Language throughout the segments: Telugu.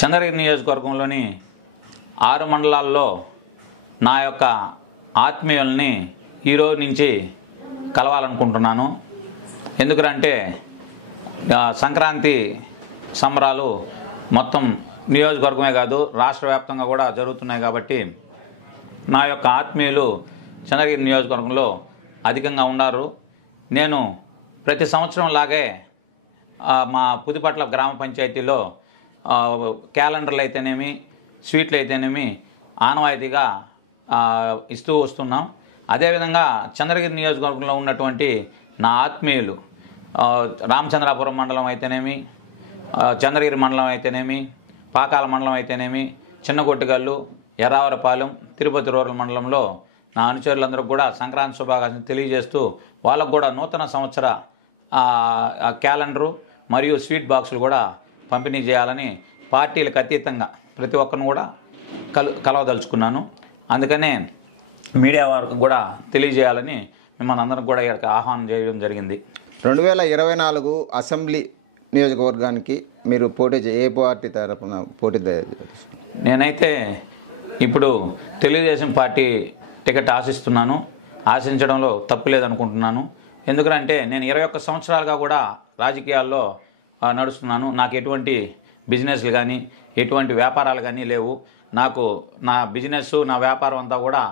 చంద్రగిరి నియోజకవర్గంలోని 6 మండలాల్లో నా యొక్క ఆత్మీయుల్ని ఈరోజు నుంచి కలవాలనుకుంటున్నాను. ఎందుకంటే సంక్రాంతి సంబరాలు మొత్తం నియోజకవర్గమే కాదు రాష్ట్ర వ్యాప్తంగా కూడా జరుగుతున్నాయి. కాబట్టి నా యొక్క ఆత్మీయులు చంద్రగిరి నియోజకవర్గంలో అధికంగా ఉన్నారు. నేను ప్రతి సంవత్సరం లాగే మా పుదిపట్ల గ్రామ పంచాయతీలో క్యాలెండర్లు అయితేనేమి స్వీట్లు అయితేనేమి ఆనవాయితీగా ఇస్తూ వస్తున్నాం. అదేవిధంగా చంద్రగిరి నియోజకవర్గంలో ఉన్నటువంటి నా ఆత్మీయులు రామచంద్రాపురం మండలం అయితేనేమి, చంద్రగిరి మండలం అయితేనేమి, పాకాల మండలం అయితేనేమి, చిన్నగొట్టిగల్లు, ఎర్రావరపాలెం, తిరుపతి రూరల్ మండలంలో నా అనుచరులందరూ కూడా సంక్రాంతి శుభాకాంక్షలు తెలియజేస్తూ వాళ్ళకు కూడా నూతన సంవత్సర క్యాలెండరు మరియు స్వీట్ బాక్సులు కూడా పంపిణీ చేయాలని పార్టీలకు అతీతంగా ప్రతి ఒక్కరిని కూడా కలవదలుచుకున్నాను. అందుకనే మీడియా వారికి కూడా తెలియజేయాలని మిమ్మల్ని అందరికి కూడా ఇక్కడికి ఆహ్వానం చేయడం జరిగింది. 2024 అసెంబ్లీ నియోజకవర్గానికి మీరు ఏ పార్టీ తరపున పోటీ? నేనైతే ఇప్పుడు తెలుగుదేశం పార్టీ టికెట్ ఆశిస్తున్నాను. ఆశించడంలో తప్పు లేదనుకుంటున్నాను. ఎందుకంటే నేను 21 సంవత్సరాలుగా కూడా రాజకీయాల్లో నడుస్తున్నాను. నాకు ఎటువంటి బిజినెస్లు కానీ ఎటువంటి వ్యాపారాలు కానీ లేవు. నాకు నా బిజినెస్ నా వ్యాపారం అంతా కూడా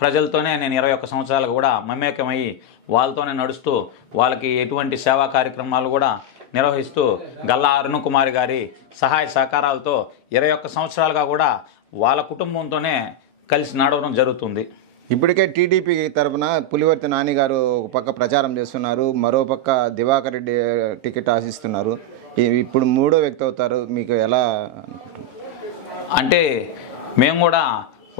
ప్రజలతోనే నేను 21 సంవత్సరాలు కూడా మమేకమయ్యి వాళ్ళతోనే నడుస్తూ వాళ్ళకి ఎటువంటి సేవా కార్యక్రమాలు కూడా నిర్వహిస్తూ గల్లా అరుణ్ కుమార్ గారి సహాయ సహకారాలతో 21 సంవత్సరాలుగా కూడా వాళ్ళ కుటుంబంతోనే కలిసి నడవడం జరుగుతుంది. ఇప్పటికే టీడీపీ తరఫున పులివర్తి నాని గారు ఒక పక్క ప్రచారం చేస్తున్నారు, మరో పక్క దివాకర్ రెడ్డి టికెట్ ఆశిస్తున్నారు. ఇప్పుడు మూడో వ్యక్తి అవుతారు. మీకు ఎలా అంటే మేము కూడా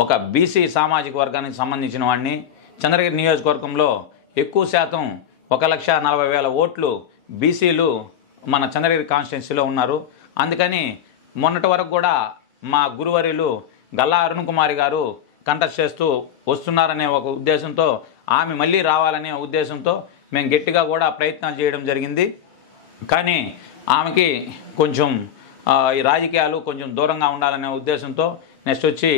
ఒక బీసీ సామాజిక వర్గానికి సంబంధించిన వాడిని. చంద్రగిరి నియోజకవర్గంలో ఎక్కువ శాతం 1,40,000 ఓట్లు బీసీలు మన చంద్రగిరి కాన్స్టిట్యున్సీలో ఉన్నారు. అందుకని మొన్నటి వరకు కూడా మా గురువర్యులు గల్లా అరుణ్ కుమార్ గారు కంటెస్ట్ చేస్తూ వస్తున్నారనే ఒక ఉద్దేశంతో, ఆమె మళ్ళీ రావాలనే ఉద్దేశంతో మేము గట్టిగా కూడా ప్రయత్నాలు చేయడం జరిగింది. కానీ ఆమెకి కొంచెం ఈ రాజకీయాలు కొంచెం దూరంగా ఉండాలనే ఉద్దేశంతో నెక్స్ట్ వచ్చి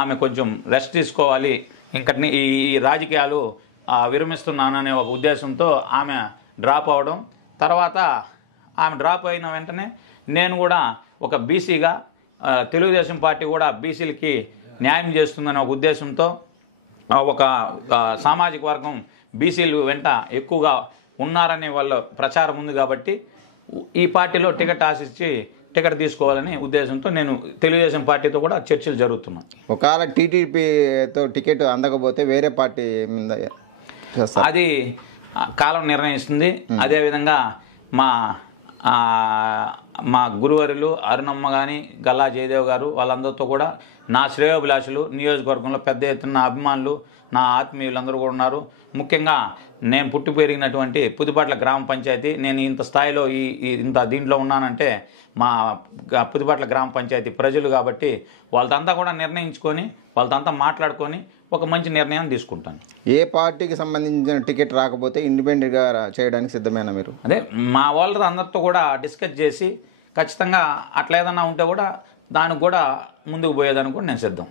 ఆమె కొంచెం రెస్ట్ తీసుకోవాలి, ఇంకా ఈ రాజకీయాలు విరమిస్తున్నాననే ఒక ఉద్దేశంతో ఆమె డ్రాప్ అవ్వడం. తర్వాత ఆమె డ్రాప్ అయిన వెంటనే నేను కూడా ఒక బీసీగా తెలుగుదేశం పార్టీ కూడా బీసీలకి న్యాయం చేస్తుందనే ఒక ఉద్దేశంతో ఒక సామాజిక వర్గం బీసీలు వెంట ఎక్కువగా ఉన్నారనే వాళ్ళ ప్రచారం ఉంది. కాబట్టి ఈ పార్టీలో టికెట్ ఆశించి టికెట్ తీసుకోవాలనే ఉద్దేశంతో నేను తెలుగుదేశం పార్టీతో కూడా చర్చలు జరుగుతున్నాయి. ఒకవేళ టీడీపీతో టికెట్ అందకపోతే వేరే పార్టీ మీద అది కాలం నిర్ణయిస్తుంది. అదేవిధంగా మా గురువర్యులు అరుణమ్మ కానీ గల్లా జయదేవ్ గారు వాళ్ళందరితో కూడా నా శ్రేయోభిలాషులు నియోజకవర్గంలో పెద్ద ఎత్తున నా అభిమానులు నా ఆత్మీయులందరూ కూడా ఉన్నారు. ముఖ్యంగా నేను పుట్టి పెరిగినటువంటి పుదిపట్ల గ్రామ పంచాయతీ, నేను ఇంత స్థాయిలో ఇంత దీంట్లో ఉన్నానంటే మా పుదిపట్ల గ్రామ పంచాయతీ ప్రజలు. కాబట్టి వాళ్ళంతా కూడా నిర్ణయించుకొని వాళ్ళంతా మాట్లాడుకొని ఒక మంచి నిర్ణయం తీసుకుంటాను. ఏ పార్టీకి సంబంధించిన టికెట్ రాకపోతే ఇండిపెండెంట్గా చేయడానికి సిద్ధమేనా మీరు? అదే మా వాళ్ళతో అందరితో కూడా డిస్కస్ చేసి ఖచ్చితంగా అట్లా ఏదన్నా ఉంటే కూడా దానికి కూడా ముందుకు పోయేదానికి కూడా నేను సిద్ధం.